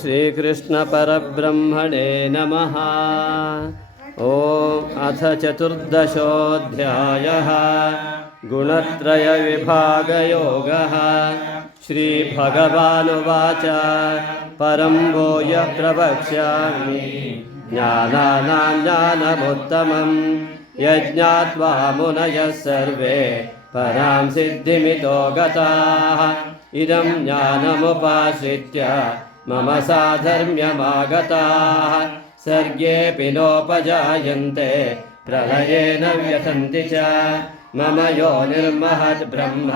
श्रीकृष्णपरब्रह्मणे नमः। ॐ अथ चतुर्दशोऽध्यायः गुणत्रयविभागयोगः। श्रीभगवानुवाच परं वो यः प्रवक्ष्यामि ज्ञानानां ज्ञानमुत्तमं यज्ञात्वा मुनयः सर्वे परां सिद्धिमितो गताः। इदं ज्ञानमुपाश्रित्य मम साधर्म्यमागताः सर्गेऽपि नोपजायन्ते प्रलये न व्यथन्ति च। मम योनिर्महद् ब्रह्म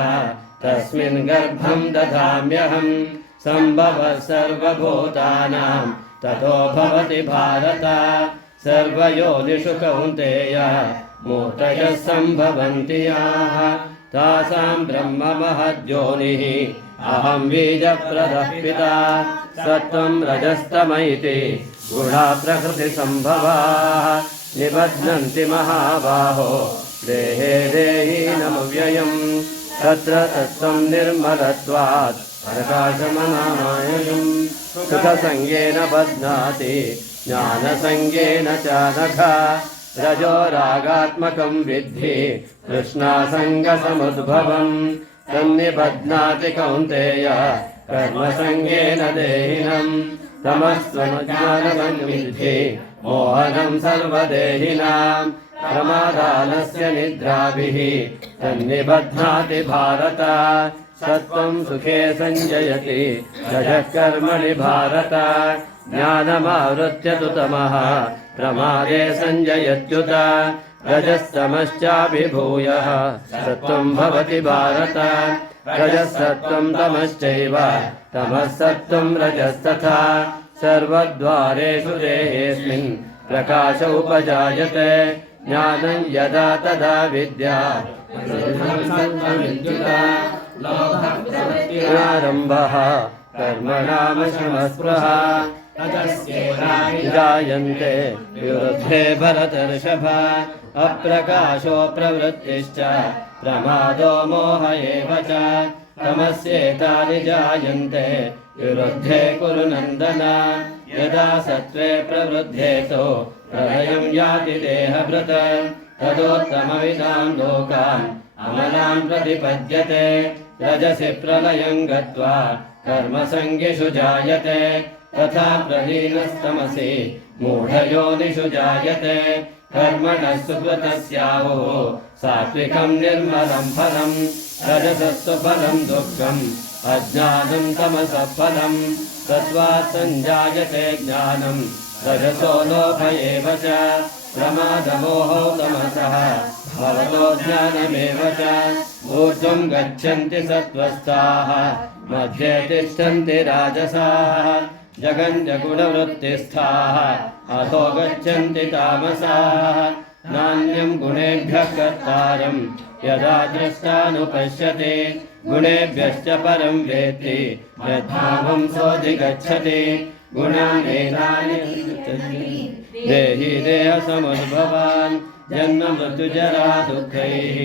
तस्मिन् गर्भं दधाम्यहं सम्भवः सर्वभूतानां ततो भवति भारत। सर्वयोनिषु कौन्तेय मूर्तयः सम्भवन्ति याः तासां ब्रह्म महद्योनिः अहं बीजप्रदः पिता। सत्त्वं रजस्तम इति गुणा प्रकृतिसम्भवाः निबध्नन्ति महाबाहो देहे देहिनमव्ययम्। तत्र तत्त्वं निर्मलत्वात् प्रकाशमनामयम्। सुखसङ्गेन बध्नाति ज्ञानसङ्गेन च नघ। रजो रागात्मकं विद्धि तृष्णासङ्गसमुद्भवम् तन्निबध्नाति कौन्तेय कर्मसङ्गेन देहिनम्। तमस्त्वमज्ञानं विद्धि मोहनं सर्वदेहिनां। प्रमादालस्य निद्राभिः तन्निबध्नाति भारत। सत्त्वं सुखे संजयति रजः कर्मणि भारत। ज्ञानमावृत्य तु तमः प्रमादे संजयत्युत। रजस्तमश्चाभिभूयः सत्त्वं भवति भारत। रजसत्त्वं तमश्चैव तमः सत्त्वं रजस्तथा। सर्वद्वारेषु देहेऽस्मिन् प्रकाश उपजायते। ज्ञानं यदा तदा विद्यात् आरम्भः कर्मणामशमस्पृहा जायन्ते विवृद्धे भरतर्षभ। अप्रकाशो प्रवृत्तिश्च प्रमादो मोह एव च। तमस्येतानि जायन्ते विवृद्धे कुरु नन्दन। यदा सत्त्वे प्रवृद्धे तु प्रलयं याति देहभृत्। तदोत्तमविदां लोकान् अमलान् प्रतिपद्यते। रजसि प्रलयं गत्वा कर्मसङ्गिषु जायते। तथा प्रलीनस्तमसि मूढयोनिषु जायते। कर्मणः सुकृतस्याहुः सात्विकं निर्मलं फलं। रजसस्तु फलं दुःखम् अज्ञानं तमसः फलं। सत्त्वात् संजायते ज्ञानं रजसो लोभ एव च। प्रमादमोहो तमसः भवतो ज्ञानमेव च। ऊर्ध्वं गच्छन्ति सत्त्वस्थाः मध्ये तिष्ठन्ति राजसाः। जगञ्जगुणवृत्तिस्थाः अधो गच्छन्ति तामसाः। नान्यं गुणेभ्यः कर्तारं यदा द्रष्टानुपश्यति। गुणेभ्यश्च परं वेत्ति यद्भावं सोऽधिगच्छति। गुणानेनानि देहि देहसमुद्भवान् जन्म मृत्युजरा दुःखैः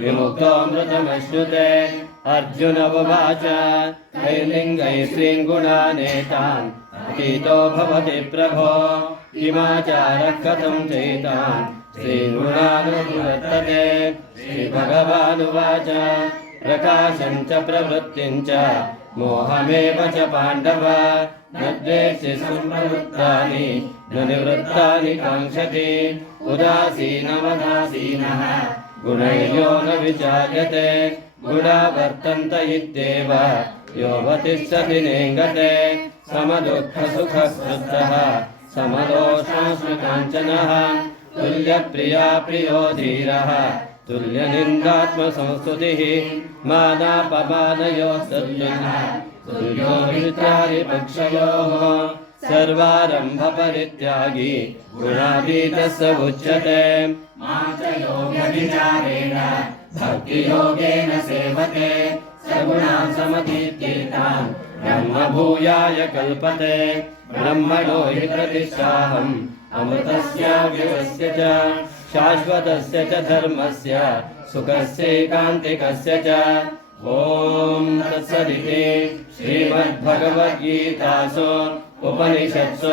विमुक्तो मृतमश्नुते। अर्जुन उवाच कैर्लिङ्गैः स्त्रीन् गुणानेतान् अतीतो भवति प्रभो। किमाचारः कथं चैतान् स्त्रीन् गुणानुवर्तते। श्रीभगवानुवाच प्रकाशं च प्रवृत्तिं च मोहमेव च पाण्डव। न द्वेष्टि सम्प्रवृत्तानि न निवृत्तानि काङ्क्षति। उदासीनवदासीनः गुणैर्यो न विचार्यते। गुणा वर्तन्त इत्येव योऽवतिष्ठति नेङ्गते। समदुःखसुखस्पृद्धः समदोषाश्रुकाञ्चनः। तुल्यप्रिया प्रियो धीरः तुल्यनिन्दात्मसंस्तुतिः। मानापमानयोः तुल्यो मित्रारिपक्षयोः। सर्वारम्भपरित्यागी गुणातीतः स उच्यते। माचयोगविचारेण भक्तियोगेन सेवते। सगुणान् समतीत्येतान् ब्रह्मभूयाय कल्पते। ब्रह्मणो हि प्रतिष्ठाहम् अमृतस्य व्ययस्य च शाश्वतस्य च धर्मस्य सुखस्यैकान्तिकस्य च ॐ तत्सदिति श्रीमद्भगवद्गीतासु उपनिषत्सु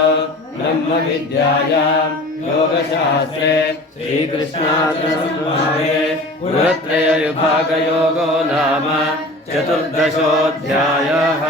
ब्रह्मविद्यायां योगशास्त्रे श्रीकृष्णार्जुनसंवादे गुणत्रयविभागयोगो नाम चतुर्दशोऽध्यायः।